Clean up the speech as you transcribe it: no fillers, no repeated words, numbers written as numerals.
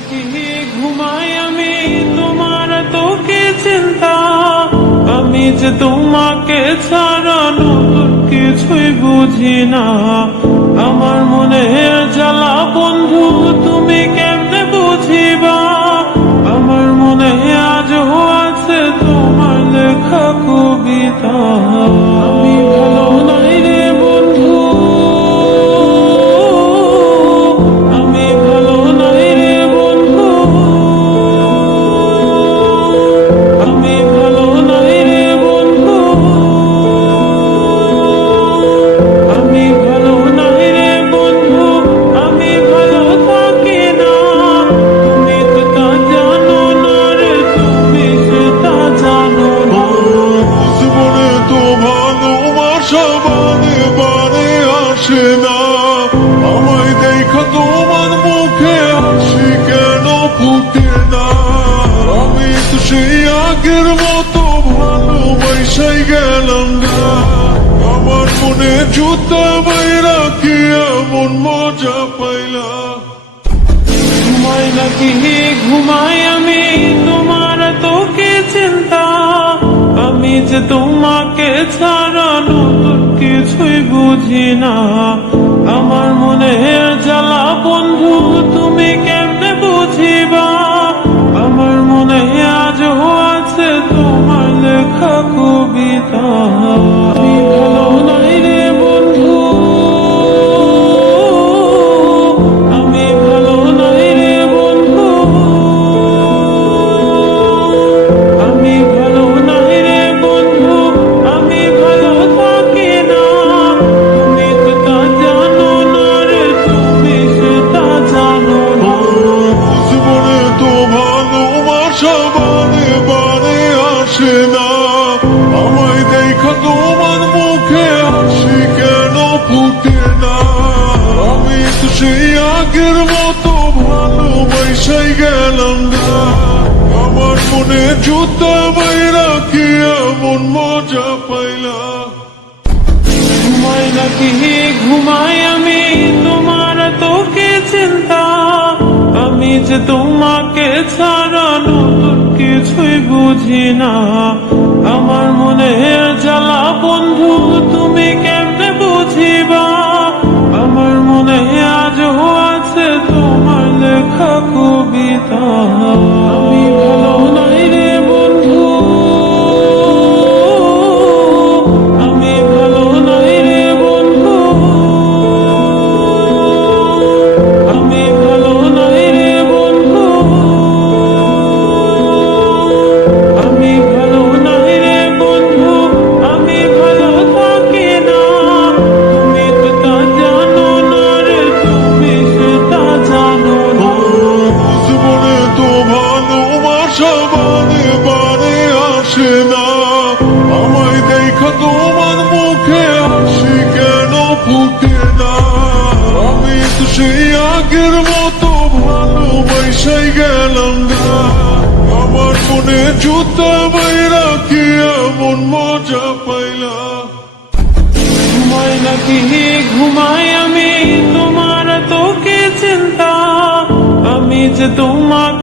নাকি ঘুমাই আমি তোমার তোকে চিন্তা, আমি যে তোমাকে ছাড়া নতুন কিছুই বুঝি না। আমার মনের জ্বালা বন্ধু তুমি কেমনে বুঝিবা, আমার মনে আজও আছে তোমার লেখা কবিতা। আমি ভালো নাই রে বন্ধু, আমি ভালো নাই রে বন্ধু, আমি ভালো নাই রে বন্ধু, আমি ভালো নাই রে বন্ধু, আমি ভালো থাকি না। তুমি তো তা জানো না রে, তুমি সেটা জানো না। জীবনে তো ভালোবাসা বারে বারে আসে না, আমায় দেখা তোমার মুখে হাসি কেন ফুটে না। আমি তো সেই আগের মতো ভালোবাসাই গেলাম না, আমার মনে জুতা বাইরা কি এমন মজা পাইলা। ঘুমাই নাকি ঘুমাই আমি তোমার তোকে চিন্তা, আমি যে তোমাকে ছাড়া নতুন কিছুই বুঝি না। আমার মনের জ্বালা বন্ধু তুমি কেমনে বুঝিবা, আমার মনে আজও আছে তোমার লেখা কবিতা। আমি ভালো নাই রে বন্ধু, আমি ভালো নাই রে বন্ধু, আমি ভালো নাই রে বন্ধু, আমি ভালো থাকি না। তুমি তো তা জানো না রে, তুমি সেটা জানো না। জীবনে তো ভালোবাসা বারে বারে আসে না, আমায় দেখা তোমার মুখে হাসি কেন ফুটে না। আমি তো সেই আগের মতো ভালোবাসাই গেলাম না, আমার মনে জুতা বাইরা কি এমন মজা পাইলা। ঘুমাই নাকি ঘুমাই আমি তোমার তোকে চিন্তা, আমি যে তোমাকে ছাড়া নতুন কিছুই বুঝি না। আমার মনের জ্বালা বন্ধু তুমি কেমনে বুঝিবা, আমার মনে আজও আছে তোমার লেখা কবিতা। আমি ভালো নাই রে বন্ধু, আমি ভালো নাই রে বন্ধু, আমি ভালো নাই রে বন্ধু, আমি ভালো নাই রে বন্ধু, আমি ভালো থাকি না। তুমি তো তা জানো না রে, তুমি সেটা জানো না। জীবনে তো ভালোবাসা বারে বারে আসে না, আমায় দেখা তোমার মুখে হাসি কেন ফুটে না। আমি তো সেই আগের মতো ভালোবাসাই গেলাম না, আমার মনে জুতা বাইরা কি এমন মজা পাইলা। ঘুমাই নাকি ঘুমাই আমি তোমার তোকে চিন্তা, আমি যে তোমাকে